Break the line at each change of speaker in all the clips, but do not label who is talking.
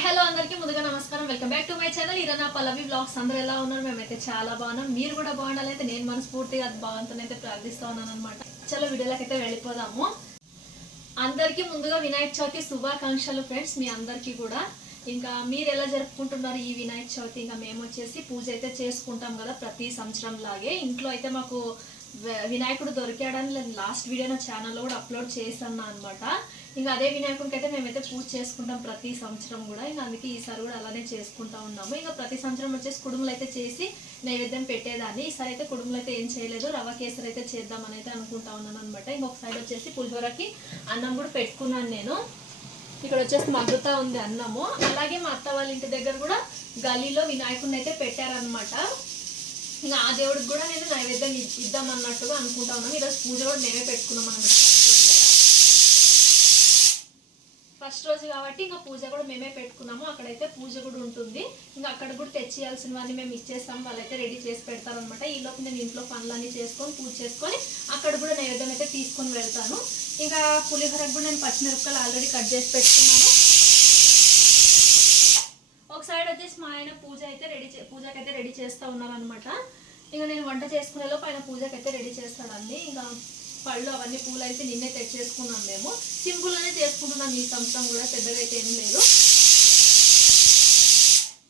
Hi hello అందరికీ ముందుగా నమస్కారం. Welcome back to my channel. ఇరనా Pallavi blogs అందరూ ఎలా ఉన్నారు? మేమైతే చాలా బాగున్నాం. మీరు కూడా బాగుండాలైతే నేను మనస్ఫూర్తిగా అది బాగుంటుందైతే ప్రార్థిస్తా ఉన్నాను అనమాట చలో వీడియోలోకి అయితే వెళ్ళిపోదాము. అందరికీ ముందుగా వినాయక చవితి శుభాకాంక్షలు ఫ్రెండ్స్ మీ అందరికీ కూడా. ఇంకా మీరు ఎలా జరుపుకుంటున్నారు ఈ వినాయక చవితి? ఇంకా మేము వచ్చేసి పూజ అయితే చేసుకుంటాం కదా ప్రతి సంవత్సరం లాగే. ఇంట్లో అయితే మాకు వినాయకుడు దొరికాడని లాస్ట్ వీడియో నా ఛానల్లో కూడా అప్లోడ్ చేశాను అనమాట ఇంకా అదే వినాయకుడికి అయితే మేమైతే పూజ చేసుకుంటాం ప్రతి సంవత్సరం కూడా. ఇంకా అందుకే ఈసారి కూడా అలానే చేసుకుంటా ఉన్నాము. ఇంకా ప్రతి సంవత్సరం వచ్చేసి కుడుములు అయితే చేసి నైవేద్యం పెట్టేదాన్ని. ఈసారి అయితే కుడుములు అయితే ఏం చేయలేదు. రవ కేసరి అయితే చేద్దామని అయితే అనుకుంటా ఉన్నాను అనమాట ఇంకొక సైడ్ వచ్చేసి పులిహోరకి అన్నం కూడా పెట్టుకున్నాను నేను. ఇక్కడ వచ్చేసి మగ్గుతా ఉంది అన్నము. అలాగే మా అత్త వాళ్ళ ఇంటి దగ్గర కూడా గలీలో వినాయకుడిని అయితే పెట్టారనమాట ఇంకా ఆ దేవుడికి కూడా నేను నైవేద్యం ఇద్దాం అన్నట్టుగా అనుకుంటా ఉన్నాను ఈరోజు పూజ కూడా నేనే పెట్టుకున్నాం అనమాట ఫస్ట్ రోజు కాబట్టి ఇంకా పూజ కూడా మేమే పెట్టుకున్నాము. అక్కడైతే పూజ కూడా ఉంటుంది. ఇంకా అక్కడ కూడా తెచ్చేయాల్సినవన్నీ మేము ఇచ్చేస్తాం. వాళ్ళైతే రెడీ చేసి పెడతారనమాట ఈలోపు నేను ఇంట్లో పనులన్నీ చేసుకొని పూజ చేసుకొని అక్కడ కూడా నైవేద్యం అయితే తీసుకొని వెళ్తాను. ఇంకా పులిహోరకు కూడా నేను పచ్చిమిరపకాయలు ఆల్రెడీ కట్ చేసి పెట్టుకున్నాను. ఒక సైడ్ వచ్చేసి మా ఆయన పూజ అయితే రెడీ చే రెడీ చేస్తూ ఉన్నారనమాట ఇంకా నేను వంట చేసుకునేలో పైన ఆయన పూజకి అయితే రెడీ చేస్తాడండి. ఇంకా పళ్ళు అవన్నీ పూలు అయితే నిన్నే తెచ్చేసుకున్నాం మేము. సింపుల్గానే చేసుకుంటున్నాం ఈ సంవత్సరం కూడా పెద్దగా అయితే ఏం లేదు.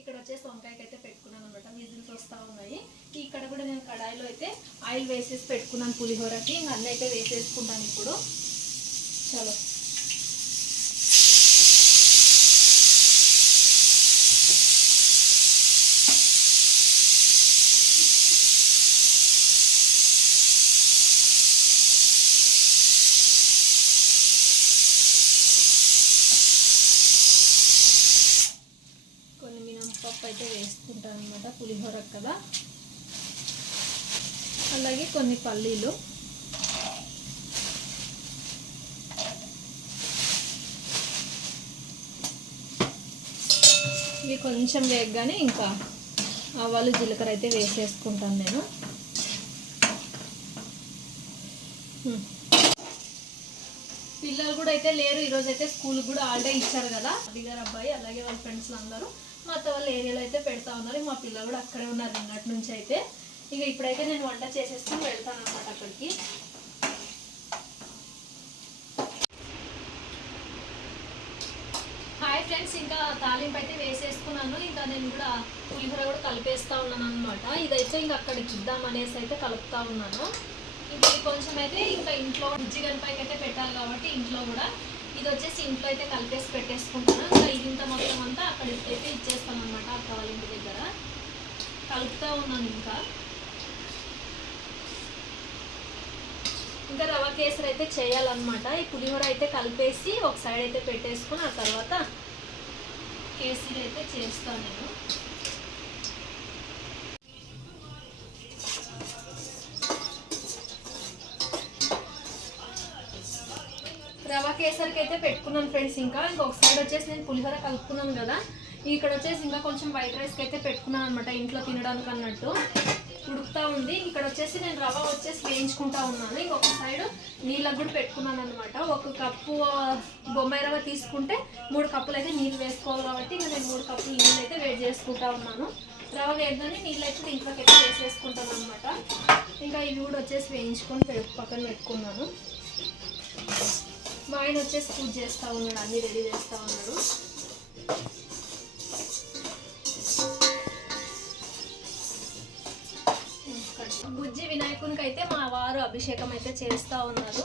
ఇక్కడ వచ్చేసి వంకాయకి అయితే పెట్టుకున్నాను అనమాట విజిల్స్ వస్తూ ఉన్నాయి. ఇక్కడ కూడా నేను కడాయిలో అయితే ఆయిల్ వేసేసి పెట్టుకున్నాను పులిహోరకి ఇంకా అన్నీ అయితే వేసేసుకుంటాను ఇప్పుడు. చలో కొన్ని మినపప్పు అయితే వేసుకుంటాను అనమాట పులిహోర కదా. అలాగే కొన్ని పల్లీలు. ఇవి కొంచెం వేగగానే ఇంకా ఆవాలు జీలకర్ర అయితే వేసేసుకుంటాను నేను. పిల్లలు కూడా అయితే లేరు ఈరోజు అయితే స్కూల్ కూడా హాలిడే ఇచ్చారు కదా. అడిగారు అబ్బాయి అలాగే వాళ్ళ ఫ్రెండ్స్ అందరూ. మా అత్త వాళ్ళ ఏరియాలో అయితే పెడతా ఉన్నారు. మా పిల్లలు కూడా అక్కడే ఉన్నారు నిన్నటి నుంచి అయితే. ఇక ఇప్పుడైతే నేను వంట చేసేసుకుని వెళ్తాను అనమాట అక్కడికి. హాయ్ ఫ్రెండ్స్ ఇంకా తాలింపు అయితే వేసేసుకున్నాను. ఇంకా నేను కూడా పులిహోర కూడా కలిపేస్తా ఉన్నాను అనమాట ఇదైతే ఇంకా అక్కడికి ఇద్దాం అనేసి అయితే కలుపుతా ఉన్నాను. ఇంకా కొంచెం అయితే ఇంకా ఇంట్లో బుజ్జి గణపైకి అయితే పెట్టాలి కాబట్టి ఇంట్లో కూడా ఇది వచ్చేసి ఇంట్లో అయితే కలిపేసి పెట్టేసుకుంటాను. ఇంకా ఇది ఇంత మొత్తం అంతా అక్కడ అయితే ఇచ్చేస్తాను అనమాట అక్క వాళ్ళ ఇంటి దగ్గర. కలుపుతా ఉన్నాను ఇంకా. ఇంకా రవ కేసరి అయితే చేయాలన్నమాట. ఈ పులిహోర అయితే కలిపేసి ఒక సైడ్ అయితే పెట్టేసుకుని ఆ తర్వాత కేసరి అయితే చేస్తాను నేను. కేసరికి అయితే పెట్టుకున్నాను ఫ్రెండ్స్ ఇంకా. ఇంకొక సైడ్ వచ్చేసి నేను పులిహోర కలుపుకున్నాను కదా. ఇక్కడ వచ్చేసి ఇంకా కొంచెం వైట్ రైస్కి అయితే పెట్టుకున్నాను అనమాట ఇంట్లో తినడానికి అన్నట్టు. ఉడుకుతా ఉంది. ఇక్కడ వచ్చేసి నేను రవ వచ్చేసి వేయించుకుంటా ఉన్నాను. ఇంకొక సైడ్ నీళ్ళకు కూడా పెట్టుకున్నాను అనమాట ఒక కప్పు బొమ్మాయి రవ్వ తీసుకుంటే మూడు కప్పులు అయితే నీళ్ళు వేసుకోవాలి కాబట్టి ఇంకా నేను మూడు కప్పులు నీళ్ళు అయితే వేడి చేసుకుంటా ఉన్నాను. రవ వేద్దని నీళ్ళు అయితే దీంట్లోకి అయితే వేసేసుకుంటాను అనమాట ఇంకా ఇవి కూడా వచ్చేసి వేయించుకొని పక్కన పెట్టుకున్నాను. మా ఆయన వచ్చేసి పూజ చేస్తూ ఉన్నాడు అన్నీ రెడీ చేస్తూ ఉన్నాడు. బుజ్జి వినాయకునికి అయితే మా వారు అభిషేకం అయితే చేస్తూ ఉన్నారు.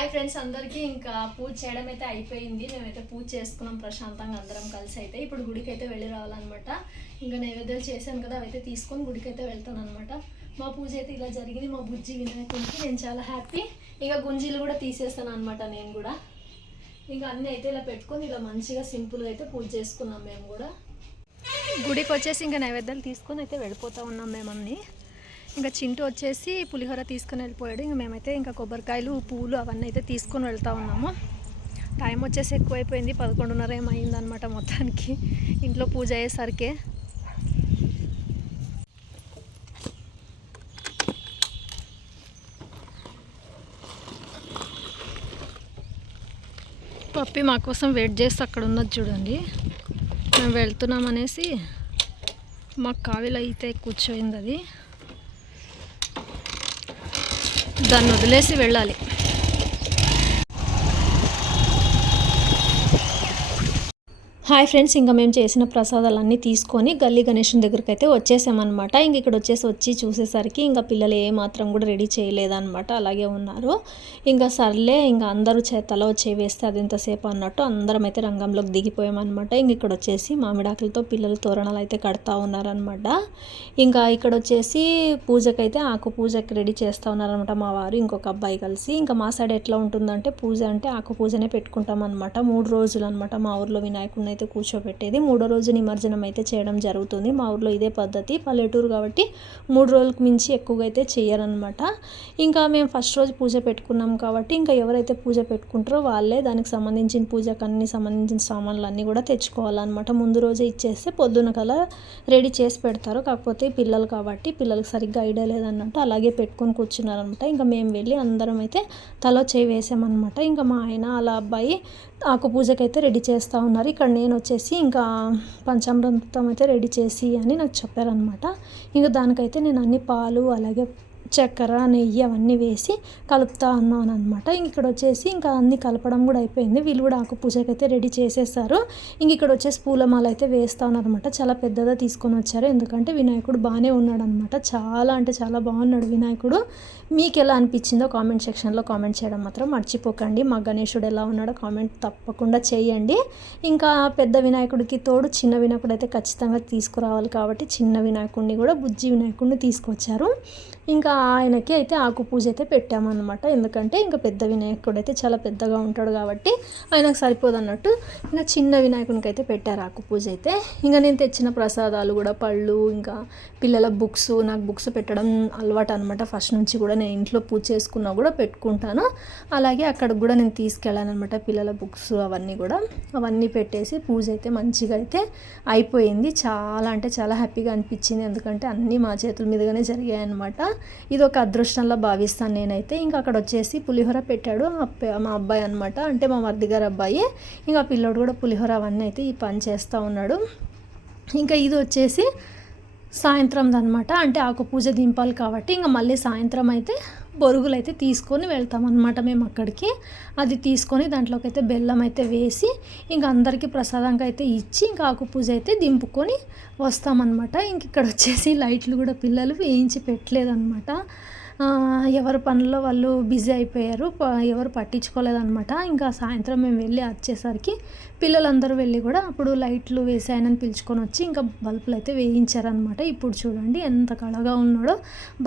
హాయ్ ఫ్రెండ్స్ అందరికీ ఇంకా పూజ చేయడం అయితే అయిపోయింది. మేమైతే పూజ చేసుకున్నాం ప్రశాంతంగా అందరం కలిసి అయితే. ఇప్పుడు గుడికి అయితే వెళ్ళి రావాలన్నమాట. ఇంకా నైవేద్యాలు చేశాను కదా అవైతే తీసుకొని గుడికి అయితే వెళ్తాను అనమాట మా పూజ అయితే ఇలా జరిగింది. మా బుజ్జి వినాయకుడికి నేను చాలా హ్యాపీ ఇంకా గుంజీలు కూడా తీసేస్తాను అనమాట నేను కూడా. ఇంకా అన్నీ అయితే ఇలా పెట్టుకొని ఇలా మంచిగా సింపుల్గా అయితే పూజ చేసుకున్నాం మేము కూడా. గుడికి వచ్చేసి ఇంకా నైవేద్యాలు తీసుకొని అయితే వెళ్ళిపోతా ఉన్నాం మేము అన్నీ. ఇంకా చింటూ వచ్చేసి పులిహోర తీసుకుని వెళ్ళిపోయాడు. ఇంకా మేమైతే ఇంకా కొబ్బరికాయలు పూలు అవన్నీ అయితే తీసుకొని వెళ్తా ఉన్నాము. టైం వచ్చేసి ఎక్కువైపోయింది. పదకొండున్నర ఏమైందనమాట మొత్తానికి. ఇంట్లో పూజ అయ్యేసరికి. పప్పి మా కోసం వెయిట్ చేస్తే అక్కడ ఉన్నది చూడండి. మేము వెళ్తున్నాం అనేసి మాకు కావిలో అయితే కూర్చోయింది అది. దాన్ని వదిలేసి వెళ్ళాలి. హాయ్ ఫ్రెండ్స్ ఇంకా మేము చేసిన ప్రసాదాలన్నీ తీసుకొని గల్లీ గణేషన్ దగ్గరికి అయితే వచ్చేసామన్నమాట. ఇంక ఇక్కడ వచ్చేసి వచ్చి చూసేసరికి ఇంకా పిల్లలు ఏ మాత్రం కూడా రెడీ చేయలేదన్నమాట. అలాగే ఉన్నారు. ఇంకా సర్లే ఇంకా అందరూ తల వచ్చే వేస్తే అది ఎంతసేపు అన్నట్టు అందరం అయితే రంగంలోకి దిగిపోయామన్నమాట. ఇంక ఇక్కడ వచ్చేసి మామిడాకులతో పిల్లలు తోరణాలు అయితే కడతా ఉన్నారనమాట ఇంకా ఇక్కడ వచ్చేసి పూజకైతే ఆకు పూజకి రెడీ చేస్తూ ఉన్నారనమాట మా వారు ఇంకొక అబ్బాయి కలిసి. ఇంకా మా సైడ్ ఎట్లా ఉంటుందంటే పూజ అంటే ఆకు పూజనే పెట్టుకుంటాం అనమాట మూడు రోజులు అనమాట మా ఊర్లో వినాయకుడిని అయితే కూర్చోబెట్టేది. మూడో రోజు నిమజ్జనం అయితే చేయడం జరుగుతుంది. మా ఊర్లో ఇదే పద్ధతి. పల్లెటూరు కాబట్టి మూడు రోజులకు మించి ఎక్కువగా అయితే చేయరనమాట ఇంకా మేము ఫస్ట్ రోజు పూజ పెట్టుకున్నాం కాబట్టి ఇంకా ఎవరైతే పూజ పెట్టుకుంటారో వాళ్ళే దానికి సంబంధించిన పూజకు అన్ని సంబంధించిన సామాన్లు అన్నీ కూడా తెచ్చుకోవాలన్నమాట. ముందు రోజే ఇచ్చేస్తే పొద్దున కల రెడీ చేసి పెడతారు. కాకపోతే పిల్లలు కాబట్టి పిల్లలకు సరిగ్గా ఐడియా లేదన్నట్టు అలాగే పెట్టుకొని కూర్చున్నారనమాట ఇంకా మేము వెళ్ళి అందరం అయితే తలో చేయి వేసామన్నమాట. ఇంకా మా ఆయన అలా అబ్బాయి ఆకు పూజకైతే రెడీ చేస్తూ ఉన్నారు. ఇక్కడ నేను వచ్చేసి ఇంకా పంచామృతం అయితే రెడీ చేసి అని నాకు చెప్పారనమాట ఇంకా దానికైతే నేను అన్ని పాలు అలాగే చక్కెర నెయ్యి అవన్నీ వేసి కలుపుతా ఉన్నాను అనమాట ఇక్కడ వచ్చేసి ఇంకా అన్ని కలపడం కూడా అయిపోయింది. వీళ్ళు కూడా ఆకు పూజకి అయితే రెడీ చేసేసారు. ఇంక ఇక్కడ వచ్చేసి పూలమాల అయితే వేస్తా ఉన్నారనమాట చాలా పెద్దగా తీసుకొని వచ్చారు. ఎందుకంటే వినాయకుడు బాగానే ఉన్నాడు అనమాట చాలా అంటే చాలా బాగున్నాడు వినాయకుడు. మీకు ఎలా అనిపించిందో కామెంట్ సెక్షన్లో కామెంట్ చేయడం మాత్రం మర్చిపోకండి. మా గణేశుడు ఎలా ఉన్నాడో కామెంట్ తప్పకుండా చేయండి. ఇంకా పెద్ద వినాయకుడికి తోడు చిన్న వినాయకుడు అయితే ఖచ్చితంగా తీసుకురావాలి కాబట్టి చిన్న వినాయకుడిని కూడా బుజ్జి వినాయకుడిని తీసుకొచ్చారు. ఇంకా ఆయనకి అయితే ఆకు పూజ అయితే పెట్టామన్నమాట. ఎందుకంటే ఇంకా పెద్ద వినాయకుడు అయితే చాలా పెద్దగా ఉంటాడు కాబట్టి ఆయనకు సరిపోదు అన్నట్టు ఇంకా చిన్న వినాయకునికి అయితే పెట్టారు ఆకు పూజ అయితే. ఇంకా నేను తెచ్చిన ప్రసాదాలు కూడా పళ్ళు ఇంకా పిల్లల బుక్స్ నాకు బుక్స్ పెట్టడం అలవాటు అనమాట ఫస్ట్ నుంచి కూడా నేను ఇంట్లో పూజ చేసుకున్నా కూడా పెట్టుకుంటాను. అలాగే అక్కడికి కూడా నేను తీసుకెళ్ళాను అనమాట పిల్లల బుక్స్ అవన్నీ కూడా. అవన్నీ పెట్టేసి పూజ అయితే మంచిగా అయితే అయిపోయింది. చాలా అంటే చాలా హ్యాపీగా అనిపించింది. ఎందుకంటే అన్నీ మా చేతుల మీదుగానే జరిగాయి అనమాట ఇది ఒక అదృష్టంలా భావిస్తాను నేనైతే. ఇంకా అక్కడ వచ్చేసి పులిహోర పెట్టాడు మా అబ్బాయి అనమాట అంటే మా మర్ది గారు అబ్బాయి. ఇంకా పిల్లోడు కూడా పులిహోర అవన్నీ అయితే ఈ పని చేస్తూ ఉన్నాడు. ఇంకా ఇది వచ్చేసి సాయంత్రం అనమాట అంటే ఆకు పూజ దింపాలి కాబట్టి ఇంకా మళ్ళీ సాయంత్రం అయితే బొరుగులు అయితే తీసుకొని వెళ్తాం అనమాట మేము అక్కడికి. అది తీసుకొని దాంట్లోకి అయితే బెల్లం అయితే వేసి ఇంకా అందరికీ ప్రసాదంగా అయితే ఇచ్చి ఇంకా ఆకు పూజ అయితే దింపుకొని వస్తామన్నమాట. ఇంక ఇక్కడ వచ్చేసి లైట్లు కూడా పిల్లలు వేయించి పెట్టలేదన్నమాట. ఎవరి పనుల్లో వాళ్ళు బిజీ అయిపోయారు ఎవరు పట్టించుకోలేదనమాట ఇంకా సాయంత్రం మేము వెళ్ళి వచ్చేసరికి పిల్లలందరూ వెళ్ళి కూడా అప్పుడు లైట్లు వేసాయనని పిలుచుకొని వచ్చి ఇంకా బల్బులు అయితే వేయించారనమాట ఇప్పుడు చూడండి ఎంత కళగా ఉన్నాడో.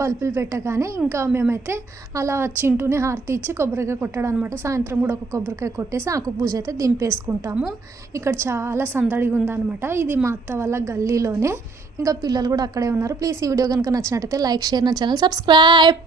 బల్బులు పెట్టగానే ఇంకా మేమైతే అలా చింటూనే హారతి ఇచ్చి కొబ్బరికాయ కొట్టాడు అనమాట సాయంత్రం కూడా ఒక కొబ్బరికాయ కొట్టేసి ఆకు పూజ అయితే దింపేసుకుంటాము. ఇక్కడ చాలా సందడిగా ఉందన్నమాట. ఇది మా అత్త వాళ్ళ గల్లీలోనే. ఇంకా పిల్లలు కూడా అక్కడే ఉన్నారు. ప్లీజ్ ఈ వీడియో కనుక నచ్చినట్టయితే లైక్ షేర్ నా ఛానల్ సబ్స్క్రైబ్.